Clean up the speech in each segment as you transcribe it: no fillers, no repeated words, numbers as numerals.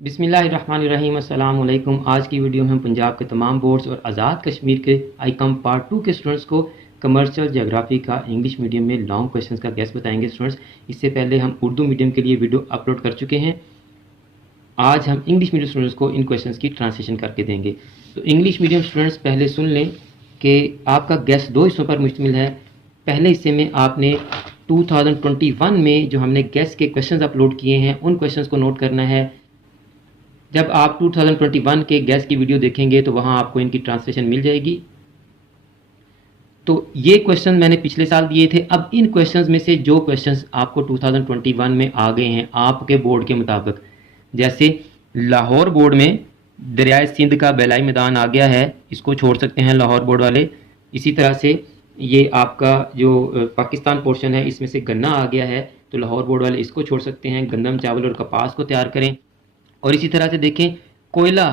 बिस्मिल्लाहिर्रहमानिर्रहीम अस्सलाम वालेकुम। आज की वीडियो में हम पंजाब के तमाम बोर्ड्स और आज़ाद कश्मीर के आईकॉम पार्ट 2 के स्टूडेंट्स को कमर्शियल ज्योग्राफी का इंग्लिश मीडियम में लॉन्ग क्वेश्चंस का गैस बताएंगे स्टूडेंट्स। इससे पहले हम उर्दू मीडियम के लिए वीडियो अपलोड कर चुके हैं। आज हम इंग्लिश मीडियम स्टूडेंट्स को इन क्वेश्चंस की ट्रांसलेशन करके देंगे। तो इंग्लिश मीडियम स्टूडेंट्स पहले सुन लें कि आपका गैस दो हिस्सों पर मुश्तमिल है। पहले हिस्से में आपने 2021 में जो हमने गैस के क्वेश्चंस अपलोड किए हैं उन क्वेश्चंस को नोट करना है। जब आप 2021 के गैस की वीडियो देखेंगे तो वहाँ आपको इनकी ट्रांसलेशन मिल जाएगी। तो ये क्वेश्चन मैंने पिछले साल दिए थे। अब इन क्वेश्चंस में से जो क्वेश्चंस आपको 2021 में आ गए हैं आपके बोर्ड के मुताबिक, जैसे लाहौर बोर्ड में दरियाए सिंध का बेलाई मैदान आ गया है, इसको छोड़ सकते हैं लाहौर बोर्ड वाले। इसी तरह से ये आपका जो पाकिस्तान पोर्शन है इसमें से गन्ना आ गया है, तो लाहौर बोर्ड वाले इसको छोड़ सकते हैं। गंदम, चावल और कपास को तैयार करें। और इसी तरह से देखें कोयला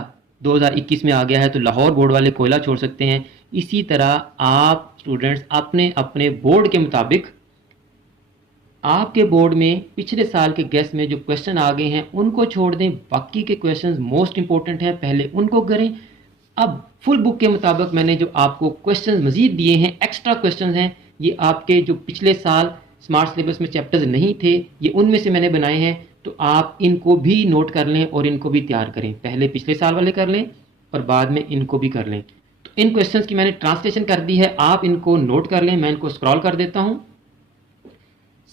2021 में आ गया है, तो लाहौर बोर्ड वाले कोयला छोड़ सकते हैं। इसी तरह आप स्टूडेंट्स अपने अपने बोर्ड के मुताबिक आपके बोर्ड में पिछले साल के गैस में जो क्वेश्चन आ गए हैं उनको छोड़ दें। बाकी के क्वेश्चंस मोस्ट इंपॉर्टेंट हैं, पहले उनको करें। अब फुल बुक के मुताबिक मैंने जो आपको क्वेश्चंस मजीद दिए हैं, एक्स्ट्रा क्वेश्चंस हैं, ये आपके जो पिछले साल स्मार्ट सिलेबस में चैप्टर्स नहीं थे ये उनमें से मैंने बनाए हैं। तो आप इनको भी नोट कर लें और इनको भी तैयार करें। पहले पिछले साल वाले कर लें और बाद में इनको भी कर लें। तो इन क्वेश्चंस की मैंने ट्रांसलेशन कर दी है, आप इनको नोट कर लें। मैं इनको स्क्रॉल कर देता हूं।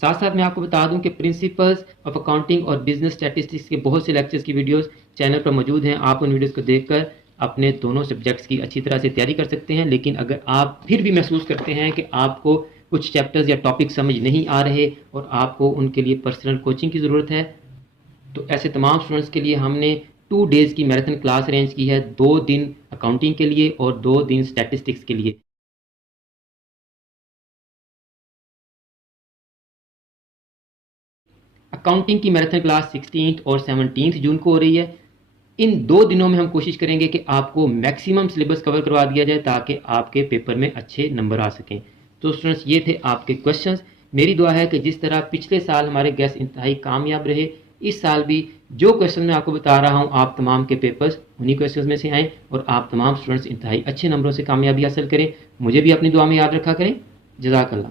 साथ साथ मैं आपको बता दूं कि प्रिंसिपल्स ऑफ अकाउंटिंग और बिजनेस स्टैटिस्टिक्स के बहुत से लेक्चर्स की वीडियोस चैनल पर मौजूद हैं। आप उन वीडियोस को देखकर अपने दोनों सब्जेक्ट्स की अच्छी तरह से तैयारी कर सकते हैं। लेकिन अगर आप फिर भी महसूस करते हैं कि आपको कुछ चैप्टर्स या टॉपिक समझ नहीं आ रहे और आपको उनके लिए पर्सनल कोचिंग की ज़रूरत है, तो ऐसे तमाम स्टूडेंट्स के लिए हमने 2 डेज़ की मैराथन क्लास अरेंज की है। 2 दिन अकाउंटिंग के लिए और 2 दिन स्टैटिस्टिक्स के लिए। अकाउंटिंग की मैराथन क्लास 16 और 17 जून को हो रही है। इन 2 दिनों में हम कोशिश करेंगे कि आपको मैक्सिमम सिलेबस कवर करवा दिया जाए ताकि आपके पेपर में अच्छे नंबर आ सकें। तो स्टूडेंट्स ये थे आपके क्वेश्चंस। मेरी दुआ है कि जिस तरह पिछले साल हमारे गैस इंतहाई कामयाब रहे, इस साल भी जो क्वेश्चन मैं आपको बता रहा हूँ आप तमाम के पेपर्स उन्हीं क्वेश्चंस में से आएँ और आप तमाम स्टूडेंट्स इंतहाई अच्छे नंबरों से कामयाबी हासिल करें। मुझे भी अपनी दुआ में याद रखा करें। जज़ाकल्लाह।